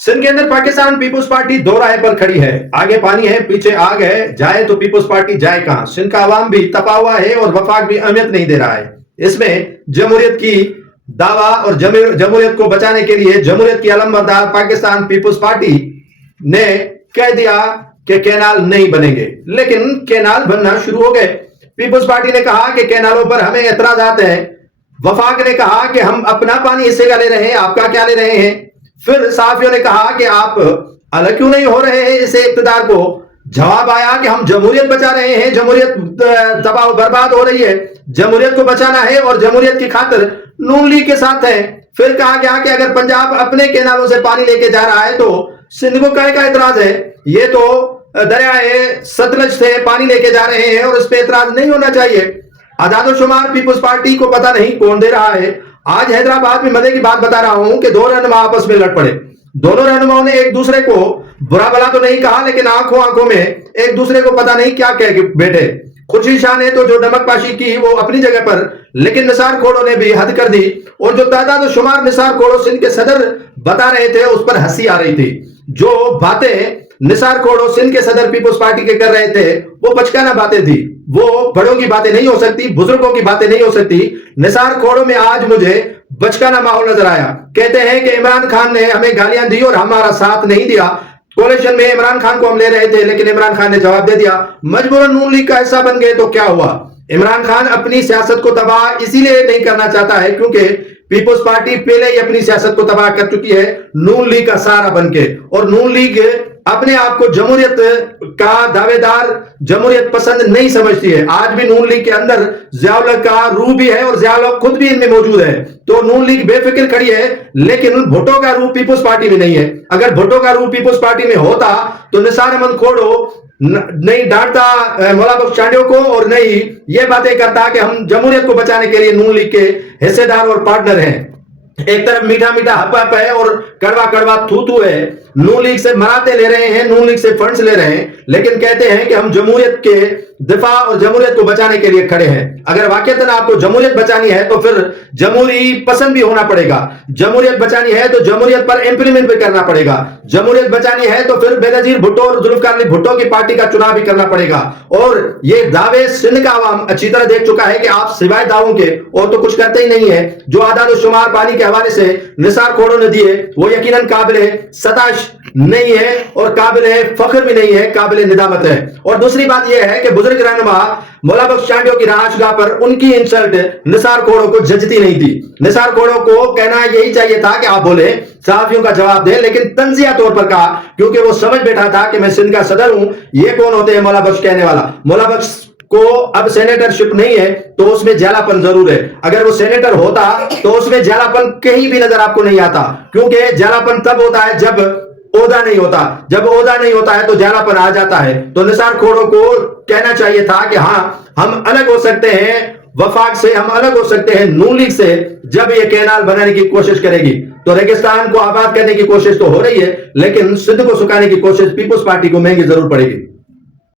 सिंध के अंदर Pakistan people's party दो राह पर खड़ी है, आगे पानी है पीछे आग है, जाए तो पीपुल्स पार्टी जाए कहां। सिंध का आवाम भी तपा हुआ है और वफाक भी अहमियत नहीं दे रहा है। इसमें जमहूरियत की दावा और जमहूरियत को बचाने के लिए जमहूरियत की अलमबरदार पाकिस्तान पीपुल्स पार्टी ने कह दिया कि कैनाल नहीं बनेंगे, लेकिन कैनाल बनना शुरू हो गए। पीपुल्स पार्टी ने कहा कि कैनालों पर हमें एतराजात हैं। वफाक ने कहा कि हम अपना पानी हिस्से का ले रहे हैं, आपका क्या ले रहे हैं। फिर सहाफियों ने कहा कि आप अलग क्यों नहीं हो रहे हैं इससे इक़्तिदार को। जवाब आया कि हम जमहूरियत बचा रहे हैं, जमहूरियत तबाह बर्बाद हो रही है, जमहूरियत को बचाना है और जमहूरियत की खातिर नून लीग के साथ है। फिर कहा गया कि अगर पंजाब अपने कैनालों से पानी लेके जा रहा है तो सिंध को काहे का एतराज है। ये तो दरियाए सतलज से पानी लेके जा रहे हैं और उस पर एतराज नहीं होना चाहिए। आदादोशुमार पीपुल्स पार्टी को पता नहीं कौन दे रहा है। आज हैदराबाद में मजे की बात बता रहा हूं कि दो रहनुमा आपस में लड़ पड़े। दोनों रहनुमाओं ने एक दूसरे को बुरा भला तो नहीं कहा, लेकिन आंखों आंखों में एक दूसरे को पता नहीं क्या कह के बैठे। खुर्शीद शाह ने तो जो नमकपाशी की वो अपनी जगह पर, लेकिन निसार खोड़ो ने भी हद कर दी। और जो तादाद शुमार निसार खोड़ो सिंध के सदर बता रहे थे उस पर हंसी आ रही थी। जो बातें निसार खोड़ो सिंध के सदर पीपुल्स पार्टी के कर रहे थे वो बचकाना बातें थी। वो बड़ों की बातें नहीं हो सकती, बुजुर्गों की बातें नहीं हो सकती। निसार खोड़ो में आज मुझे बचकाना माहौल नजर आया। कहते हैं कि इमरान खान ने हमें गालियां दी और हमारा साथ नहीं दिया। कोalition में इमरान खान को हम ले रहे थे, लेकिन इमरान खान ने जवाब दे दिया। मजबूरन नून लीग का हिस्सा बन गए तो क्या हुआ। इमरान खान अपनी सियासत को तबाह इसीलिए नहीं करना चाहता है क्योंकि पीपुल्स पार्टी पहले ही अपनी सियासत को तबाह कर चुकी है नून लीग का सहारा बनके। और नून लीग अपने आप को जमहूरियत का दावेदार, जमहूरियत पसंद नहीं समझती है। आज भी नून लीग के अंदर ज़ियाउल हक का रूह भी है और ज़ियाउल हक खुद भी इनमें मौजूद है। तो नून लीग बेफिक्र खड़ी है, लेकिन भुट्टो का रूह पीपुल्स पार्टी में नहीं है। अगर भुट्टो का रूह पीपुल्स पार्टी में होता तो निसार अहमद खोड़ो नहीं डांटता मौला बख्श चांडियों को और नहीं ये बातें करता कि हम जमहूरियत को बचाने के लिए नून लीग के हिस्सेदार और पार्टनर हैं। एक तरफ मीठा मीठा हप हप है और कड़वा कड़वा थू थू है। नून लीग से मराते ले रहे हैं, नून लीग से फंड्स ले रहे हैं, लेकिन कहते हैं कि हम जमहूरियत के दिफा और जमहूरियत को बचाने के लिए खड़े हैं। अगर वाकईतन आपको जमहूरियत बचानी है तो फिर जमहूरी पसंद भी होना पड़ेगा। जमहूरियत बचानी है तो जमहूरियत पर इंप्लीमेंट भी करना पड़ेगा। जमहूरियत बचानी है तो फिर बेनजीर भुट्टो और जुल्फिकार अली भुट्टो की पार्टी का चुनाव भी करना पड़ेगा। और ये दावे सिंध का आवाम अच्छी तरह देख चुका है कि आप सिवाय दावों के और तो कुछ करते ही नहीं है। जो आदाद शुमार पानी के हवाले से निसार खोड़ो ने दिए वो यकीनन काबिल सताश नहीं है और काबिल फख्र भी नहीं है, काबिल निदामत है। और दूसरी बात यह है कि बुजुर्ग रहनुमा मौला बख्श चांडियों की राहशगाह पर उनकी इंसल्ट निसार खोड़ो को जचती नहीं थी। निसार खोड़ो को कहना यही चाहिए था कि आप बोले, सहाफियों का जवाब दें, लेकिन तंजिया तौर पर कहा क्योंकि वो समझ बैठा था कि मैं सिंध का सदर हूं। ये कौन होते हैं मौला बख्श कहने वाला। मौला बख्श को अब सेनेटरशिप नहीं है तो उसमें जलापन जरूर है। अगर वो सेनेटर होता तो उसमें जलापन कहीं भी नजर आपको नहीं आता, क्योंकि जलापन तब होता है जब ओहदा नहीं होता। जब ओहदा नहीं होता है तो जलापन आ जाता है। तो निसार खोड़ो को कहना चाहिए था कि हाँ, हम अलग हो सकते हैं वफाक से, हम अलग हो सकते हैं नून लीग से जब ये कैनाल बनाने की कोशिश करेगी। तो रेगिस्तान को आबाद करने की कोशिश तो हो रही है, लेकिन सिंध को सुखाने की कोशिश पीपुल्स पार्टी को महंगी जरूर पड़ेगी।